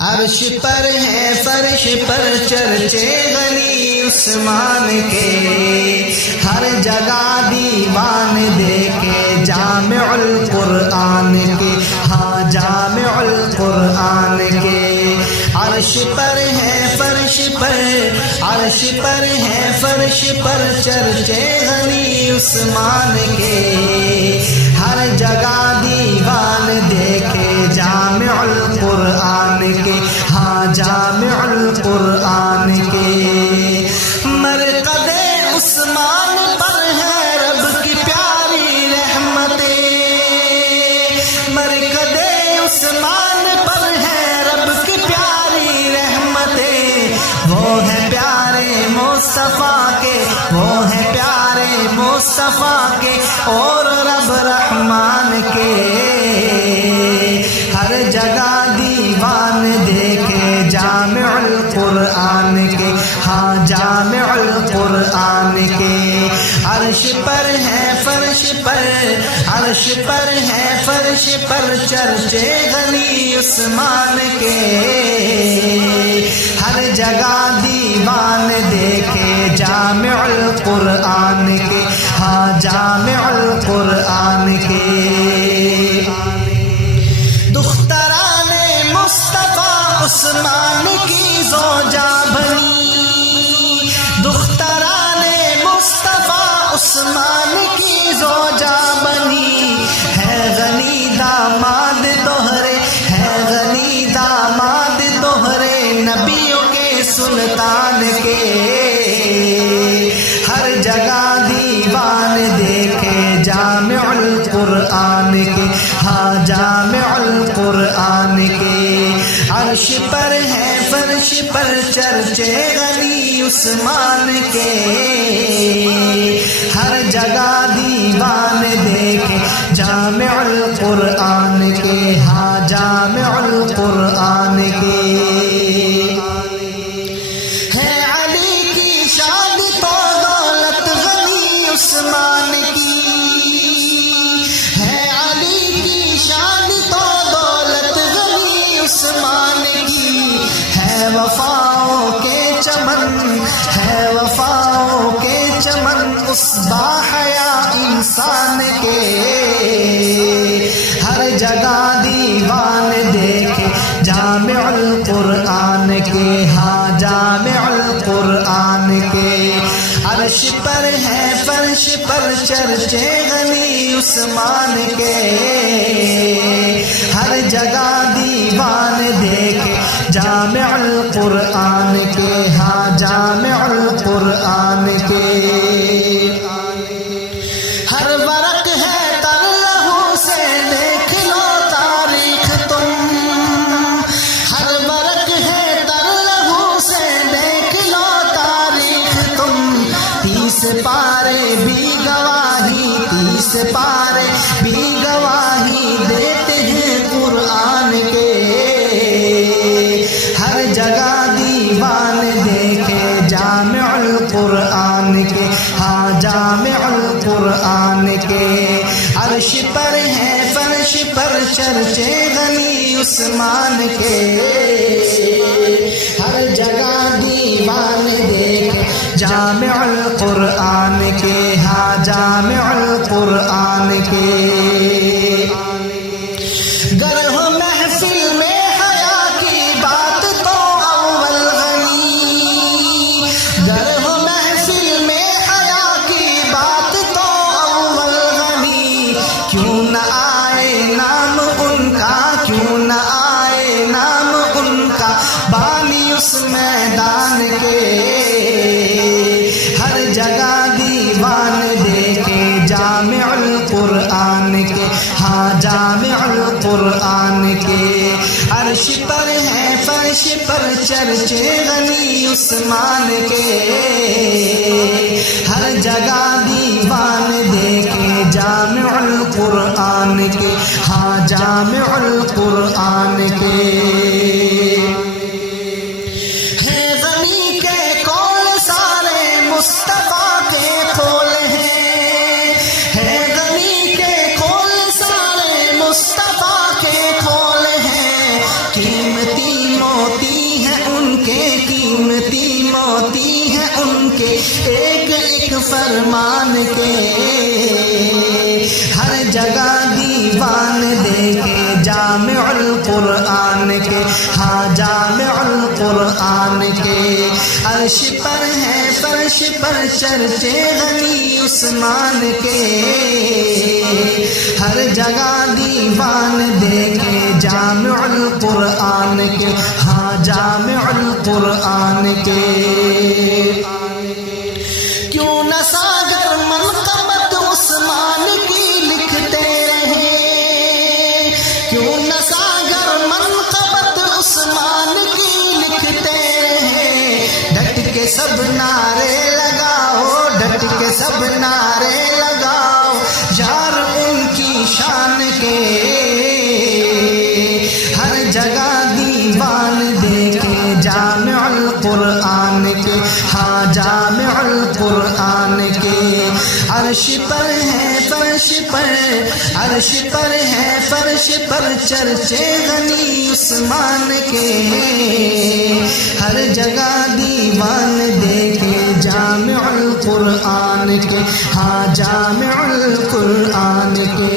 عرش پر ہے فرش پر چرچے غنی عثمان کے، ہر جگہ دیوان دیکھے جامع القرآن کے، ہاں جامع القرآن کے۔ عرش پر ہے فرش پر، عرش پر ہے فرش پر چرچے غنی عثمان کے، ہر جگہ دیوان دیکھے جامع القرآن کے، ہاں جامع القرآن کے۔ مرقد عثمان پر ہے رب کی پیاری رحمتیں، مرقد عثمان پر ہے رب کی پیاری رحمتیں، وہ ہے پیارے مصطفیٰ کے، وہ ہے پیارے مصطفیٰ کے اور رب رحمان کے۔ ہر جگہ دیوان دیکھے جامع القرآن کے، ہاں جامع القرآن کے۔ عرش پر ہے فرش پر، عرش پر ہے فرش پر چرچے غنی عثمان کے، ہر جگہ دیوان دیکھے جامع القرآن کے، ہاں جامع القرآن کے۔ دختران مصطفیٰ عثمان کی زوجہ بنی، دختران مصطفیٰ عثمان کی زوجہ بنی، ہے غنی داماد دوہرے، ہے غنی داماد دوہرے نبیوں کے سلطان کے۔ ہر جگہ دیوان دیکھے جامع القرآن کے، ہاں جامع القرآن کے۔ عرش پر ہے فرش پر چرچے غنی عثمان کے، ہر جگہ دیوان دیکھے جامع القرآن کے، ہاں جامع القرآن کے۔ ہے علی کی شان تو دولت غنی عثمان کی، ہے علی کی شان تو دولت غنی عثمان کی، ہے وفاؤں کے چمن، ہے وفاؤں کے چمن اس باحیا انسان کے۔ ہر جگہ دیوان دیکھے جامع القرآن کے، ہاں جامع القرآن کے۔ عرش پر ہے فرش پر چرچے غنی عثمان کے، ہر جگہ دیوان دیکھے جامع القرآن کے، ہاں جامع القرآن کے۔ ہر ورق ہے تر لہو سے دیکھ لو تاریخ تم، ہر ورق ہے تر لہو سے دیکھ لو تاریخ تم، 30 پارے بھی گواہی، 30 پارے بھی گواہی دیتے ہیں قرآن کے۔ ہر جگہ دیوان دیکھے جامع القرآن کے، ہاں جامع القرآن کے۔ عرش پر ہے فرش پر چرچے غنی عثمان کے، ہر جگہ دیوان دیکھے جامع القرآن کے، ہاں جامع القرآن کے۔ گر ہو محفل میں حیا کی بات تو اول غنی، گر ہو محفل میں حیا کی بات تو اول غنی، کیوں نہ آئے نام ان کا، کیوں نہ آئے نام ان کا بانی اس میدان کے۔ ہر جگہ دیوان دیکھے جامع القرآن کے، ہاں جامع القرآن کے۔ عرش پر ہے فرش پر چرچے غنی عثمان کے، ہر جگہ دیوان دیکھے جامع القرآن کے، ہاں جامع القرآن کے۔ ہے غنی کے قول سارے مصطفیٰ کے قول ہیں، ہے غنی کے قول سارے مصطفیٰ کے قول ہیں، قیمتی کے قیمتی موتی ہیں ان کے ایک ایک فرمان کے ہر جگہ دیوان دیکھے جامع القرآن کے ہاں جامع القرآن کے عرش پر ہے فرش پر چرچے غنی عثمان کے ہر جگہ دیوان دیکھے جامع القرآن کے ہاں جامع القرآن کے کیوں نہ ساگر منقبت عثمان کی لکھتے رہے کیوں نہ ساگر منقبت عثمان کی لکھتے رہے ڈٹ کے سب نعرے لگاؤ ڈٹ کے سب نعرے لگاؤ یار ان کی شان کے ہر جگہ دیوان دیکھے جامع القرآن کے ہاں جامع القرآن کے عرش پر ہے فرش پر عرش پر ہے فرش پر چرچے غنی عثمان کے ہر جگہ دیوان دیکھے جامع القرآن کے ہاں جامع القرآن کے